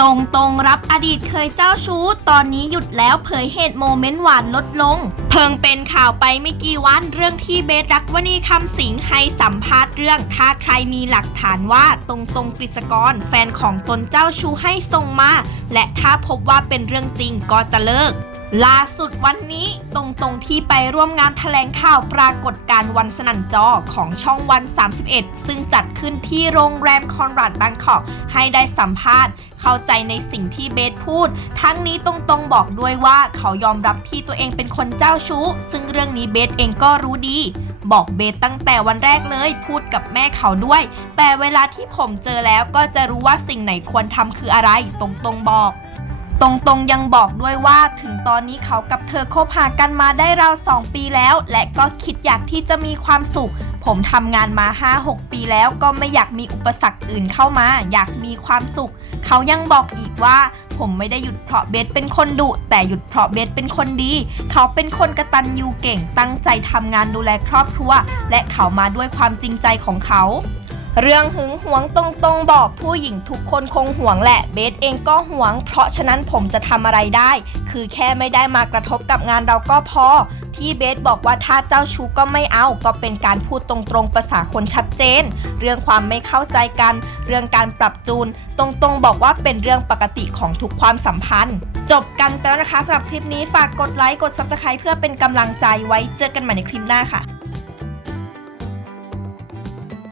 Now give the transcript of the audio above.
ตรงตรงรับอดีตเคยเจ้าชู้ ตอนนี้หยุดแล้วเผยเหตุโมเมนต์หวานลดลง เพิ่งเป็นข่าวไปไม่กี่วันเรื่องที่เบสรักวณีคำสิงให้สัมภาษณ์เรื่อง ถ้าใครมีหลักฐานว่าตรงตรงกฤษกร แฟนของตนเจ้าชู้ให้ส่งมา และถ้าพบว่าเป็นเรื่องจริงก็จะเลิกล่าสุดวันนี้ตรงตรงที่ไปร่วมงานแถลงข่าวปรากฏการณ์วันสนั่นจอของช่องวัน 31 ซึ่งจัดขึ้นที่โรงแรมคอนราดบางกอกให้ได้สัมภาษณ์ เข้าใจในสิ่งที่เบสพูด ทั้งนี้ตรงๆบอกด้วยว่าเขายอมรับที่ตัวเองเป็นคนเจ้าชู้ ซึ่งเรื่องนี้เบสเองก็รู้ดี บอกเบสตั้งแต่วันแรกเลยพูดกับแม่เขาด้วย แต่เวลาที่ผมเจอแล้วก็จะรู้ว่าสิ่งไหนควรทำคืออะไร ตรงๆบอก ตรงๆยังบอกด้วยว่าถึงตอนนี้เขากับเธอคบหากันมาได้ราว 2 ปีแล้ว และก็คิดอยากที่จะมีความสุข ผมทำงานมา 5-6 ปีแล้วก็ไม่อยากมีอุปสรรคอื่นเข้ามา อยากมีความสุข เขายังบอกอีกว่า ผมไม่ได้หยุดเพราะเบสเป็นคนดุ แต่หยุดเพราะเบสเป็นคนดี เขาเป็นคนกระตันยูเก่งตั้งใจทำงานดูแลครอบครัว และเขามาด้วยความจริงใจของเขา เรื่องหึงหวงตรงๆบอกผู้หญิงทุกคนคงหวงแหละ เบสเองก็หวง เพราะฉะนั้นผมจะทำอะไรได้ คือแค่ไม่ได้มากระทบกับงานเราก็พอ ที่เบสบอกว่าถ้าเจ้าชู้ก็ไม่เอา ก็เป็นการพูดตรงๆ ภาษาคนชัดเจน เรื่องความไม่เข้าใจกัน เรื่องการปรับจูน ตรงๆ บอกว่าเป็นเรื่องปกติของทุกความสัมพันธ์ จบกันไปแล้วนะคะสำหรับคลิปนี้ฝากกดไลค์กด subscribe เพื่อเป็นกำลังใจไว้เจอกันใหม่ในคลิปหน้าค่ะ